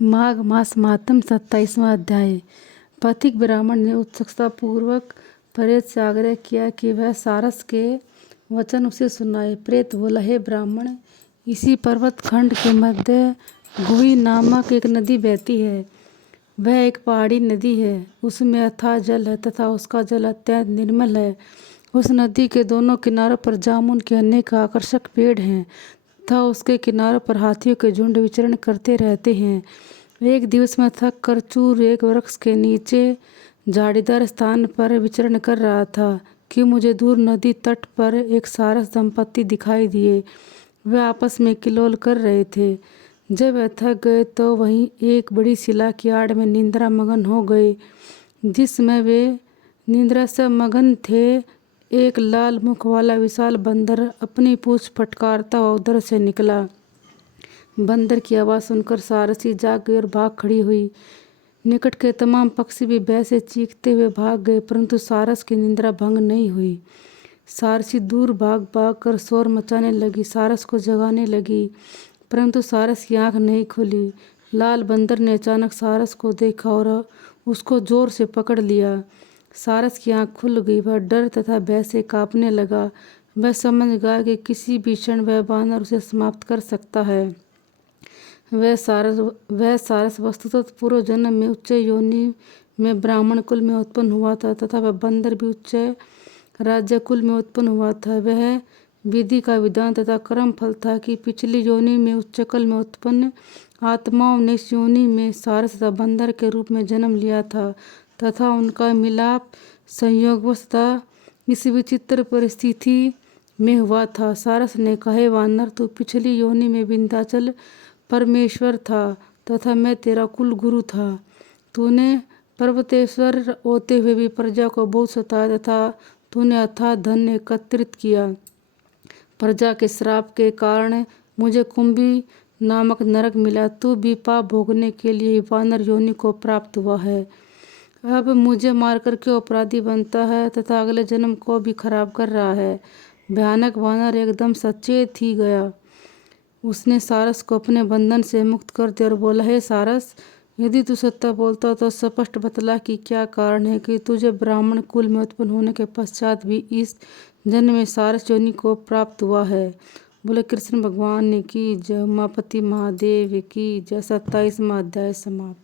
माघ मास महात्म 27वां अध्याय। पथिक ब्राह्मण ने उत्सुकतापूर्वक प्रेत से आग्रह किया कि वह सारस के वचन उसे सुनाए। प्रेत बोला, हे ब्राह्मण, इसी पर्वत खंड के मध्य गुही नामक एक नदी बहती है। वह एक पहाड़ी नदी है। उसमें अथाह जल है तथा उसका जल अत्यंत निर्मल है। उस नदी के दोनों किनारों पर जामुन के अनेक आकर्षक पेड़ हैं तथा उसके किनारों पर हाथियों के झुंड विचरण करते रहते हैं। एक दिवस मैं थक कर चूर एक वृक्ष के नीचे झाड़ीदार स्थान पर विचरण कर रहा था कि मुझे दूर नदी तट पर एक सारस दंपत्ति दिखाई दिए। वे आपस में किलोल कर रहे थे। जब वे थक गए तो वहीं एक बड़ी शिला की आड़ में निंद्रा मगन हो गए। जिसमें वे निंद्रा से मगन थे, एक लाल मुख वाला विशाल बंदर अपनी पूंछ फटकारता हुआ उधर से निकला। बंदर की आवाज़ सुनकर सारसी जाग गई और भाग खड़ी हुई। निकट के तमाम पक्षी भी भय से चीखते हुए भाग गए, परंतु सारस की निंद्रा भंग नहीं हुई। सारसी दूर भाग भाग कर शोर मचाने लगी, सारस को जगाने लगी, परंतु सारस की आंख नहीं खुली। लाल बंदर ने अचानक सारस को देखा और उसको जोर से पकड़ लिया। सारस की आंख खुल गई। वह डर तथा भय से कांपने लगा। वह समझ गया कि किसी भी क्षण वह बानर उसे समाप्त कर सकता है। वह सारस वस्तुतः पूर्व जन्म में उच्च योनि में ब्राह्मण कुल में उत्पन्न हुआ था तथा वह बंदर भी उच्च राज्य कुल में उत्पन्न हुआ था। वह विधि का विधान तथा कर्म फल था कि पिछली योनि में उच्च कुल में उत्पन्न आत्माओं ने इस योनि में सारस तथा बंदर के रूप में जन्म लिया था तथा उनका मिलाप संयोगवश था इस विचित्र परिस्थिति में हुआ था। सारस ने कहा, हे वानर, तू पिछली योनि में विंध्याचल परमेश्वर था तथा मैं तेरा कुल गुरु था। तूने पर्वतेश्वर होते हुए भी प्रजा को बहुत सताया तथा तूने अथाह धन एकत्रित किया। प्रजा के श्राप के कारण मुझे कुंभी नामक नरक मिला। तू भी पाप भोगने के लिए वानर योनि को प्राप्त हुआ है। अब मुझे मारकर क्यों अपराधी बनता है तथा अगले जन्म को भी खराब कर रहा है। भयानक वानर एकदम सचेत ही गया। उसने सारस को अपने बंधन से मुक्त कर दिया और बोला, हे सारस, यदि तू सत्य बोलता तो स्पष्ट बतला कि क्या कारण है कि तुझे ब्राह्मण कुल में उत्पन्न होने के पश्चात भी इस जन्म में सारस योनि को प्राप्त हुआ है। बोले कृष्ण भगवान की जय। उमापति महादेव की जय। 27वां अध्याय समाप्त।